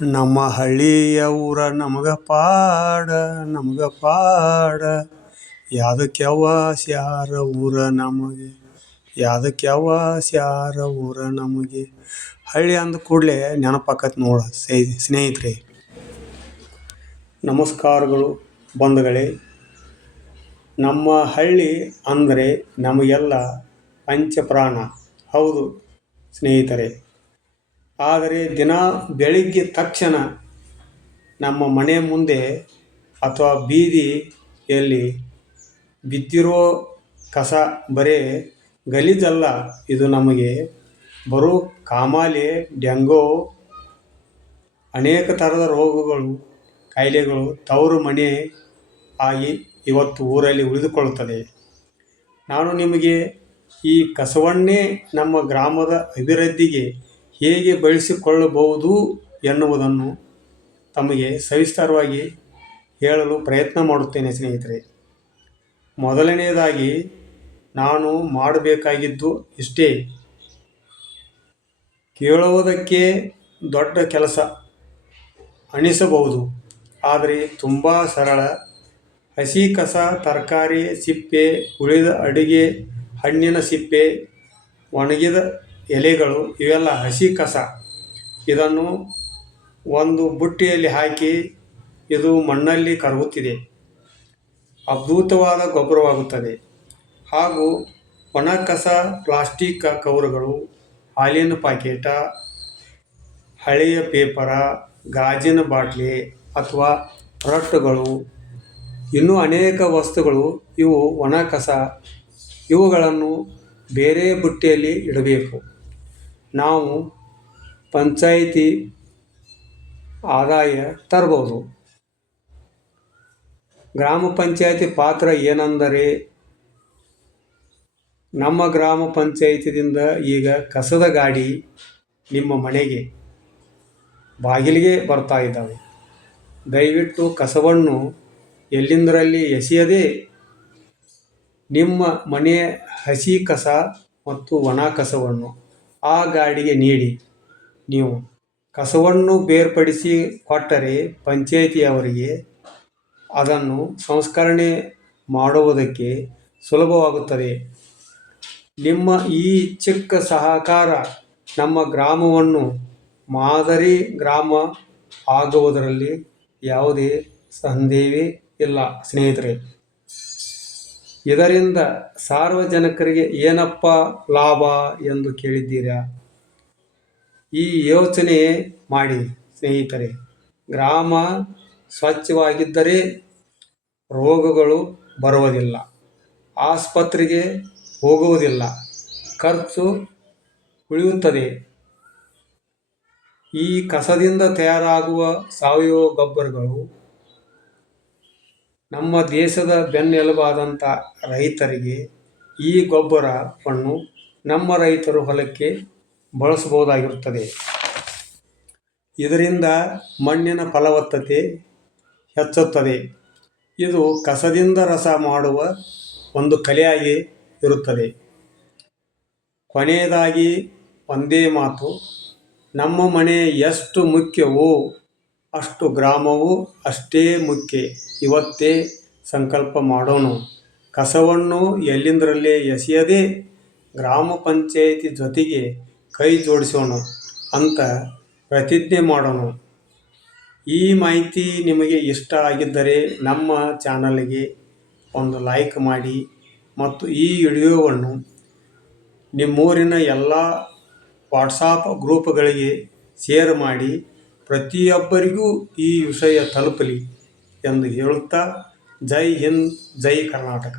ನಮ್ಮ ಹಳ್ಳಿಯ ಊರ ನಮಗ ಪಾಡ ಯಾದಕ್ಯವ ಸ್ಯಾರ ಊರ ನಮಗೆ ಹಳ್ಳಿ ಅಂದ ಕೂಡಲೇ ನೆನಪಾಕತ್ ನೋಡ ಸ್ನೇಹಿತರೆ. ನಮಸ್ಕಾರಗಳು ಬಂಧುಗಳೇ. ನಮ್ಮ ಹಳ್ಳಿ ಅಂದರೆ ನಮಗೆಲ್ಲ ಪಂಚಪ್ರಾಣ. ಹೌದು ಸ್ನೇಹಿತರೆ. ಆದರೆ ದಿನ ಬೆಳಿಗ್ಗೆ ತಕ್ಷಣ ನಮ್ಮ ಮನೆ ಮುಂದೆ ಅಥವಾ ಬೀದಿಯಲ್ಲಿ ಬಿದ್ದಿರೋ ಕಸ ಬರೇ ಗಲೀಜಲ್ಲ, ಇದು ನಮಗೆ ಬರೋ ಕಾಮಾಲೆ, ಡೆಂಗೂ, ಅನೇಕ ಥರದ ರೋಗಗಳು, ಕಾಯಿಲೆಗಳು ತವರು ಮನೆ ಆಗಿ ಇವತ್ತು ಊರಲ್ಲಿ ಉಳಿದುಕೊಳ್ಳುತ್ತದೆ. ನಾನು ನಿಮಗೆ ಈ ಕಸವನ್ನೇ ನಮ್ಮ ಗ್ರಾಮದ ಅಭಿವೃದ್ಧಿಗೆ ಹೇಗೆ ಬಳಸಿಕೊಳ್ಳಬಹುದು ಎನ್ನುವುದನ್ನು ತಮಗೆ ಸವಿಸ್ತಾರವಾಗಿ ಹೇಳಲು ಪ್ರಯತ್ನ ಮಾಡುತ್ತೇನೆ ಸ್ನೇಹಿತರೆ. ಮೊದಲನೆಯದಾಗಿ ನಾನು ಮಾಡಬೇಕಾಗಿದ್ದು ಇಷ್ಟೇ. ಕೇಳುವುದಕ್ಕೆ ದೊಡ್ಡ ಕೆಲಸ ಅನಿಸಬಹುದು, ಆದರೆ ತುಂಬ ಸರಳ. ಹಸಿ ಕಸ, ತರಕಾರಿ ಸಿಪ್ಪೆ, ಉಳಿದ ಅಡುಗೆ ಹಣ್ಣಿನ ಸಿಪ್ಪೆ, ಒಣಗಿದ ಎಲೆಗಳು ಇವೆಲ್ಲ ಹಸಿ ಕಸ. ಇದನ್ನು ಒಂದು ಬುಟ್ಟಿಯಲ್ಲಿ ಹಾಕಿ ಇದು ಮಣ್ಣಲ್ಲಿ ಕರಗುತ್ತದೆ, ಅದ್ಭುತವಾದ ಗೊಬ್ಬರವಾಗುತ್ತದೆ. ಹಾಗೂ ಒಣ ಕಸ, ಪ್ಲಾಸ್ಟಿಕ್ ಕವರುಗಳು, ಹಾಲಿನ ಪ್ಯಾಕೆಟ, ಹಳೆಯ ಪೇಪರ, ಗಾಜಿನ ಬಾಟ್ಲಿ ಅಥವಾ ರಟ್ಟುಗಳು, ಇನ್ನೂ ಅನೇಕ ವಸ್ತುಗಳು ಇವು ಒಣ ಕಸ. ಇವುಗಳನ್ನು ಬೇರೆ ಬುಟ್ಟಿಯಲ್ಲಿ ಇಡಬೇಕು. ನಾವು ಪಂಚಾಯಿತಿ ಆದಾಯ ತರಬಹುದು. ಗ್ರಾಮ ಪಂಚಾಯಿತಿ ಪಾತ್ರ ಏನೆಂದರೆ, ನಮ್ಮ ಗ್ರಾಮ ಪಂಚಾಯಿತಿಯಿಂದ ಈಗ ಕಸದ ಗಾಡಿ ನಿಮ್ಮ ಮನೆಗೆ ಬಾಗಿಲಿಗೆ ಬರ್ತಾ ಇದ್ದಾವೆ. ದಯವಿಟ್ಟು ಕಸವನ್ನು ಎಲ್ಲೆಂದರಲ್ಲಿ ಎಸೆಯದೆ ನಿಮ್ಮ ಮನೆಯ ಹಸಿ ಕಸ ಮತ್ತು ಒಣ ಕಸವನ್ನು ಆ ಗಾಡಿಗೆ ನೀಡಿ. ನೀವು ಕಸವನ್ನು ಬೇರ್ಪಡಿಸಿ ಕೊಟ್ಟರೆ ಪಂಚಾಯಿತಿಯವರಿಗೆ ಅದನ್ನು ಸಂಸ್ಕರಣೆ ಮಾಡುವುದಕ್ಕೆ ಸುಲಭವಾಗುತ್ತದೆ. ನಿಮ್ಮ ಈ ಚಿಕ್ಕ ಸಹಕಾರ ನಮ್ಮ ಗ್ರಾಮವನ್ನು ಮಾದರಿ ಗ್ರಾಮ ಆಗುವುದರಲ್ಲಿ ಯಾವುದೇ ಸಂದೇಹವೇ ಇಲ್ಲ ಸ್ನೇಹಿತರೆ. ಇದರಿಂದ ಸಾರ್ವಜನಿಕರಿಗೆ ಏನಪ್ಪ ಲಾಭ ಎಂದು ಕೇಳಿದ್ದೀರಾ? ಈ ಯೋಚನೆ ಮಾಡಿ ಸ್ನೇಹಿತರೆ. ಗ್ರಾಮ ಸ್ವಚ್ಛವಾಗಿದ್ದರೆ ರೋಗಗಳು ಬರುವುದಿಲ್ಲ, ಆಸ್ಪತ್ರೆಗೆ ಹೋಗುವುದಿಲ್ಲ, ಖರ್ಚು ಉಳಿಯುತ್ತದೆ. ಈ ಕಸದಿಂದ ತಯಾರಾಗುವ ಸಾವಯವ ಗೊಬ್ಬರಗಳು ನಮ್ಮ ದೇಶದ ಬೆನ್ನೆಲುಬಾದಂಥ ರೈತರಿಗೆ ಈ ಗೊಬ್ಬರವನ್ನು ನಮ್ಮ ರೈತರು ಹೊಲಕ್ಕೆ ಬಳಸಬಹುದಾಗಿರುತ್ತದೆ. ಇದರಿಂದ ಮಣ್ಣಿನ ಫಲವತ್ತತೆ ಹೆಚ್ಚುತ್ತದೆ. ಇದು ಕಸದಿಂದ ರಸ ಮಾಡುವ ಒಂದು ಕಲೆಯಾಗಿ ಇರುತ್ತದೆ. ಕೊನೆಯದಾಗಿ ಒಂದೇ ಮಾತು, ನಮ್ಮ ಮನೆ ಎಷ್ಟು ಮುಖ್ಯವೋ ಅಷ್ಟು ಗ್ರಾಮವು ಅಷ್ಟೇ ಮುಖ್ಯ. ಇವತ್ತೇ ಸಂಕಲ್ಪ ಮಾಡೋಣ. ಕಸವನ್ನು ಎಲ್ಲೆಂದರಲ್ಲೇ ಎಸೆಯದೆ ಗ್ರಾಮ ಪಂಚಾಯಿತಿ ಜೊತೆಗೆ ಕೈ ಜೋಡಿಸೋಣ ಅಂತ ಪ್ರತಿಜ್ಞೆ ಮಾಡೋಣ. ಈ ಮಾಹಿತಿ ನಿಮಗೆ ಇಷ್ಟ ಆಗಿದ್ದರೆ ನಮ್ಮ ಚಾನಲ್ಗೆ ಒಂದು ಲೈಕ್ ಮಾಡಿ ಮತ್ತು ಈ ವಿಡಿಯೋವನ್ನು ನಿಮ್ಮೂರಿನ ಎಲ್ಲ ವಾಟ್ಸಾಪ್ ಗ್ರೂಪ್ಗಳಿಗೆ ಶೇರ್ ಮಾಡಿ. ಪ್ರತಿಯೊಬ್ಬರಿಗೂ ಈ ವಿಷಯ ತಲುಪಲಿ ಎಂದು ಹೇಳುತ್ತಾ, ಜೈ ಹಿಂದ್, ಜೈ ಕರ್ನಾಟಕ.